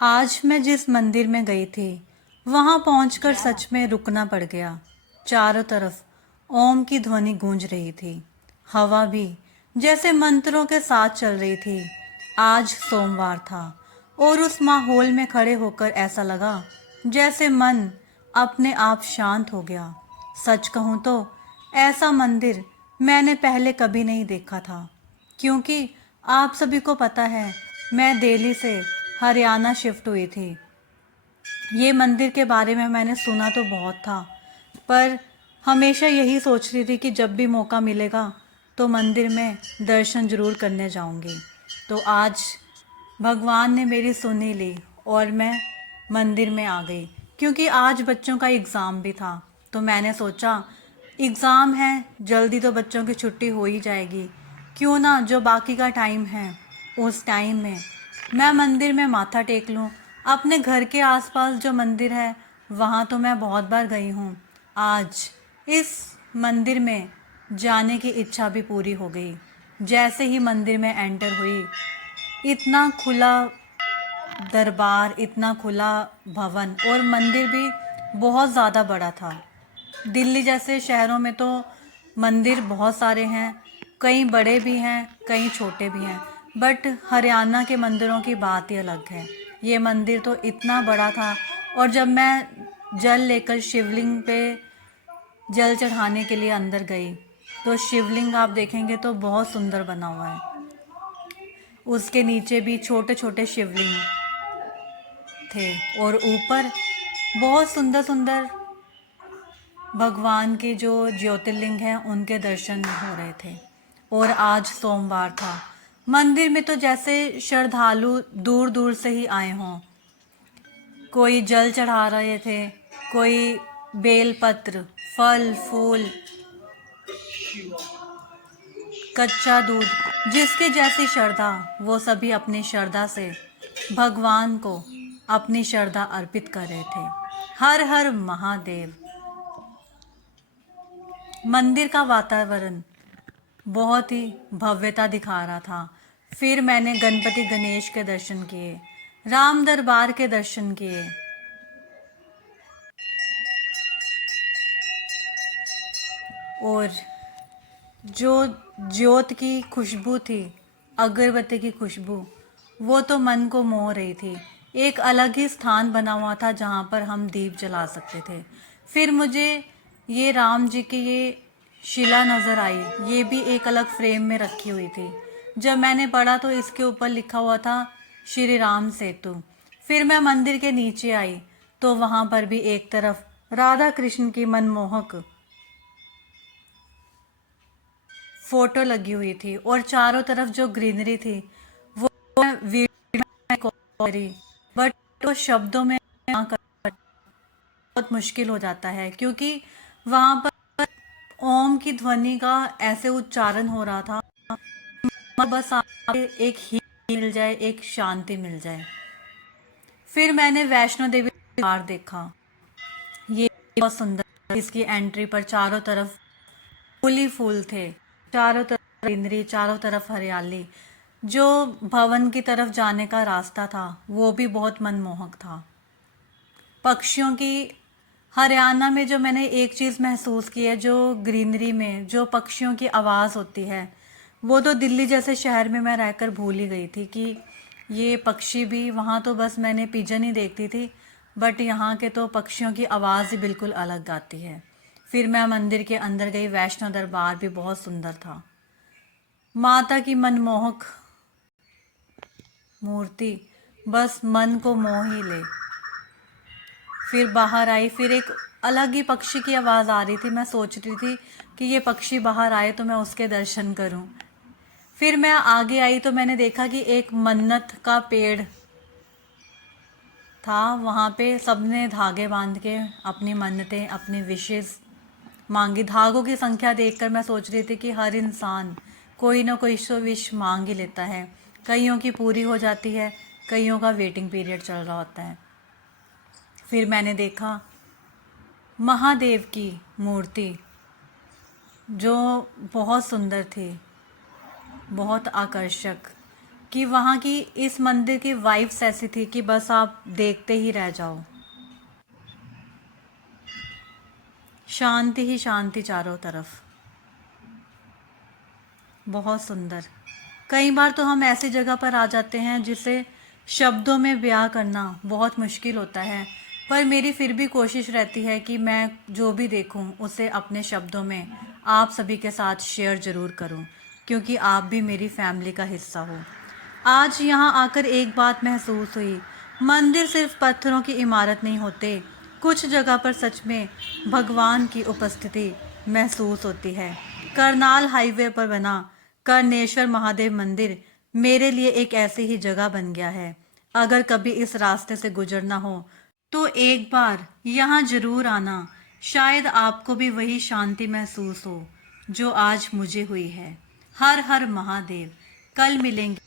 आज मैं जिस मंदिर में गई थी वहां पहुंचकर सच में रुकना पड़ गया। चारों तरफ ओम की ध्वनि गूंज रही थी। हवा भी जैसे मंत्रों के साथ चल रही थी। आज सोमवार था और उस माहौल में खड़े होकर ऐसा लगा जैसे मन अपने आप शांत हो गया। सच कहूं तो ऐसा मंदिर मैंने पहले कभी नहीं देखा था, क्योंकि आप सभी को पता है मैं दिल्ली से हरियाणा शिफ्ट हुई थी। ये मंदिर के बारे में मैंने सुना तो बहुत था, पर हमेशा यही सोच रही थी कि जब भी मौका मिलेगा तो मंदिर में दर्शन जरूर करने जाऊंगी। तो आज भगवान ने मेरी सुनी ली और मैं मंदिर में आ गई, क्योंकि आज बच्चों का एग्ज़ाम भी था। तो मैंने सोचा एग्ज़ाम है, जल्दी तो बच्चों की छुट्टी हो ही जाएगी, क्यों ना जो बाकी का टाइम है उस टाइम में मैं मंदिर में माथा टेक लूं। अपने घर के आसपास जो मंदिर है वहाँ तो मैं बहुत बार गई हूँ। आज इस मंदिर में जाने की इच्छा भी पूरी हो गई। जैसे ही मंदिर में एंटर हुई, इतना खुला दरबार, इतना खुला भवन, और मंदिर भी बहुत ज़्यादा बड़ा था। दिल्ली जैसे शहरों में तो मंदिर बहुत सारे हैं, कई बड़े भी हैं कई छोटे भी हैं, बट हरियाणा के मंदिरों की बात ही अलग है। ये मंदिर तो इतना बड़ा था, और जब मैं जल लेकर शिवलिंग पे जल चढ़ाने के लिए अंदर गई तो शिवलिंग आप देखेंगे तो बहुत सुंदर बना हुआ है। उसके नीचे भी छोटे छोटे शिवलिंग थे, और ऊपर बहुत सुंदर सुंदर भगवान के जो ज्योतिर्लिंग हैं उनके दर्शन हो रहे थे। और आज सोमवार था। मंदिर में तो जैसे श्रद्धालु दूर दूर से ही आए हों। कोई जल चढ़ा रहे थे, कोई बेलपत्र, फल फूल, कच्चा दूध, जिसके जैसी श्रद्धा, वो सभी अपनी श्रद्धा से भगवान को अपनी श्रद्धा अर्पित कर रहे थे। हर हर महादेव। मंदिर का वातावरण बहुत ही भव्यता दिखा रहा था। फिर मैंने गणपति गणेश के दर्शन किए, राम दरबार के दर्शन किए, और जो ज्योत की खुशबू थी, अगरबत्ती की खुशबू, वो तो मन को मोह रही थी। एक अलग ही स्थान बना हुआ था जहाँ पर हम दीप जला सकते थे। फिर मुझे ये राम जी की ये शिला नज़र आई, ये भी एक अलग फ्रेम में रखी हुई थी। जब मैंने पढ़ा तो इसके ऊपर लिखा हुआ था श्री राम सेतु। फिर मैं मंदिर के नीचे आई तो वहाँ पर भी एक तरफ राधा कृष्ण की मनमोहक फोटो लगी हुई थी, और चारों तरफ जो ग्रीनरी थी वो मैं वीडियो में करी, बट तो शब्दों में ना कर बहुत मुश्किल हो जाता है, क्योंकि वहाँ पर ओम की ध्वनि का ऐसे उच्चारण हो रहा था, बस आपको एक ही मिल जाए, एक शांति मिल जाए। फिर मैंने वैष्णो देवी द्वार देखा। ये बहुत सुंदर, इसकी एंट्री पर चारों तरफ फूल ही फूल थे, चारों तरफ ग्रीनरी, चारों तरफ हरियाली। जो भवन की तरफ जाने का रास्ता था वो भी बहुत मनमोहक था। पक्षियों की, हरियाणा में जो मैंने एक चीज़ महसूस की है, जो ग्रीनरी में जो पक्षियों की आवाज़ होती है, वो तो दिल्ली जैसे शहर में मैं रहकर भूल ही गई थी कि ये पक्षी भी, वहाँ तो बस मैंने पिजन ही देखती थी, बट यहाँ के तो पक्षियों की आवाज़ ही बिल्कुल अलग आती है। फिर मैं मंदिर के अंदर गई, वैष्णो दरबार भी बहुत सुंदर था। माता की मनमोहक मूर्ति बस मन को मोह ही ले। फिर बाहर आई, फिर एक अलग ही पक्षी की आवाज़ आ रही थी। मैं सोच रही थी कि ये पक्षी बाहर आए तो मैं उसके दर्शन करूं। फिर मैं आगे आई तो मैंने देखा कि एक मन्नत का पेड़ था। वहाँ पे सबने धागे बांध के अपनी मन्नतें, अपनी विशेष मांगी। धागों की संख्या देखकर मैं सोच रही थी कि हर इंसान कोई ना कोई तो विश मांग ही लेता है। कईयों की पूरी हो जाती है, कईयों का वेटिंग पीरियड चल रहा होता है। फिर मैंने देखा महादेव की मूर्ति, जो बहुत सुंदर थी, बहुत आकर्षक। कि वहाँ की इस मंदिर की वाइब्स ऐसी थी कि बस आप देखते ही रह जाओ। शांति ही शांति चारों तरफ, बहुत सुंदर। कई बार तो हम ऐसी जगह पर आ जाते हैं जिसे शब्दों में बयां करना बहुत मुश्किल होता है, पर मेरी फिर भी कोशिश रहती है कि मैं जो भी देखूं उसे अपने शब्दों में आप सभी के साथ शेयर ज़रूर करूं, क्योंकि आप भी मेरी फैमिली का हिस्सा हो। आज यहाँ आकर एक बात महसूस हुई, मंदिर सिर्फ पत्थरों की इमारत नहीं होते, कुछ जगह पर सच में भगवान की उपस्थिति महसूस होती है। करनाल हाईवे पर बना कर्णेश्वर महादेव मंदिर मेरे लिए एक ऐसी ही जगह बन गया है। अगर कभी इस रास्ते से गुजरना हो तो एक बार यहाँ जरूर आना, शायद आपको भी वही शांति महसूस हो जो आज मुझे हुई है। हर हर महादेव। कल मिलेंगे।